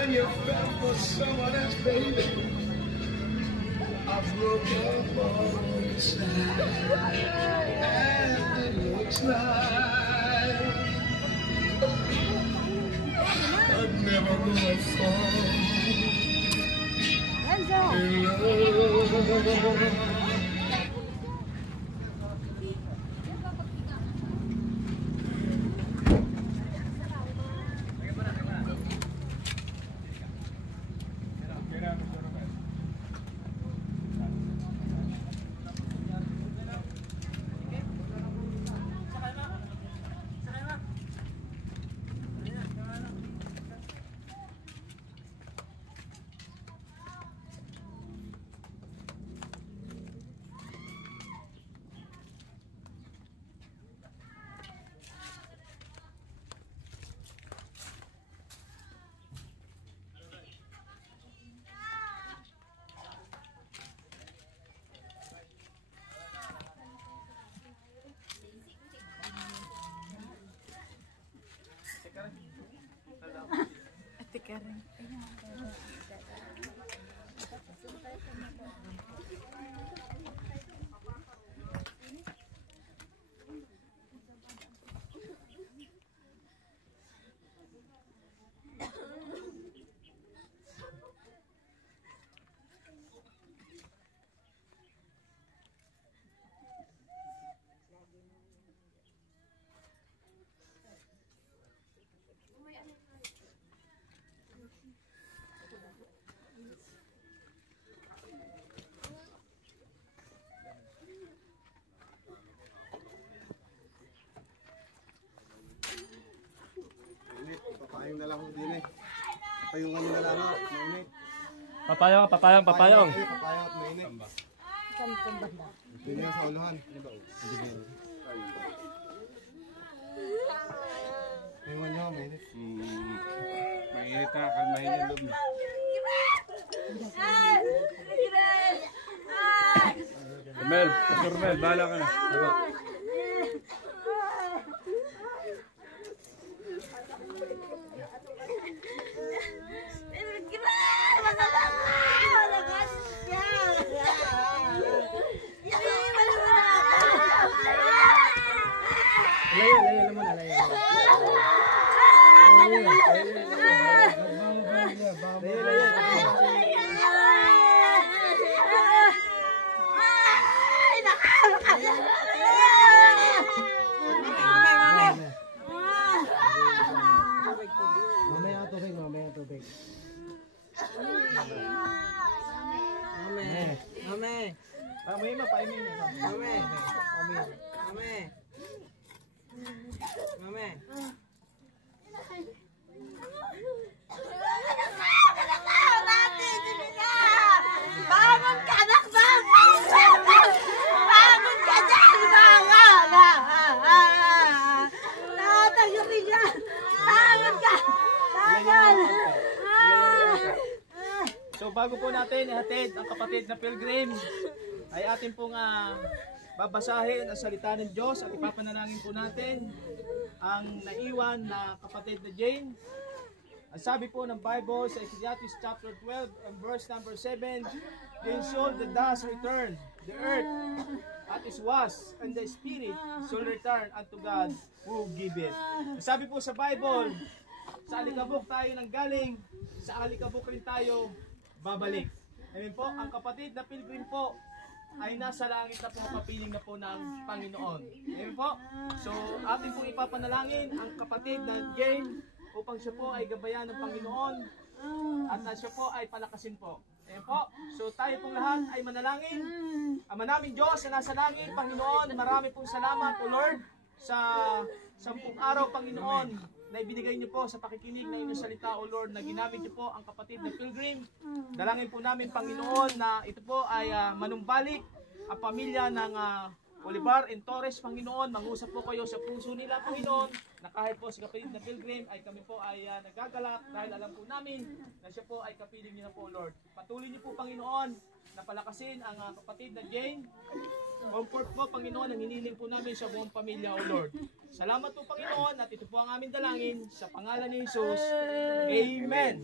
when you fell for someone else, baby. I broke your bone inside, and it looks like I'm never gonna fall in love. Papayong na lang ako din eh. Papayungan nyo na lang ako. Mainit. Papayong. Papayong at mainit. Hindi nga sa uluhan. Payungan nyo, mainit. Mainit ha, kalmahin yung loob mo. Mel, Pastor Mel, bahala ka na. Mamaya tubig. Bangon ka, anak! Bangon! Bangon ka dyan! Nakatagapin dyan! Bangon ka! Bangon! So bago po natin ihatid ang kapatid na pilgrim, ay atin pong babasahin ang salita ng Diyos at ipapanalangin po natin ang naiwan na kapatid na Jane. Ang sabi po ng Bible sa Ecclesiastes chapter 12 and verse number 7, "Then shall the dust return, the earth at its was, and the spirit shall return unto God who give it." Ang sabi po sa Bible, sa alikabok tayo nang galing, sa alikabok rin tayo babalik. Amen po, ang kapatid na pilgrim po ay nasa langit na po, kapiling na po ng Panginoon. Amen po. So, atin pong ipapanalangin ang kapatid na Jane upang siya po ay gabayan ng Panginoon at siya po ay palakasin po. Amen po. So, tayo pong lahat ay manalangin. Ama namin Diyos na nasa langit, Panginoon, marami pong salamat, O Lord, sa 10 araw, Panginoon, na ibinigay niyo po sa pakikinig na inyong salita, O Lord, na ginamit niyo po ang kapatid na pilgrim. Dalangin po namin, Panginoon, na ito po ay manumbalik ang pamilya ng Olivar and Torres, Panginoon. Mangusap po kayo sa puso nila, Panginoon, na kahit po si kapatid na pilgrim ay kami po ay nagagalak dahil alam po namin na siya po ay kapiling niyo na po, Lord. Patuloy niyo po, Panginoon, na palakasin ang kapatid na Jane. Comfort po, Panginoon, ang hiniling po namin sa buong pamilya, O Lord. Salamat po, Panginoon, at ito po ang aming dalangin sa pangalan ni Jesus. Amen.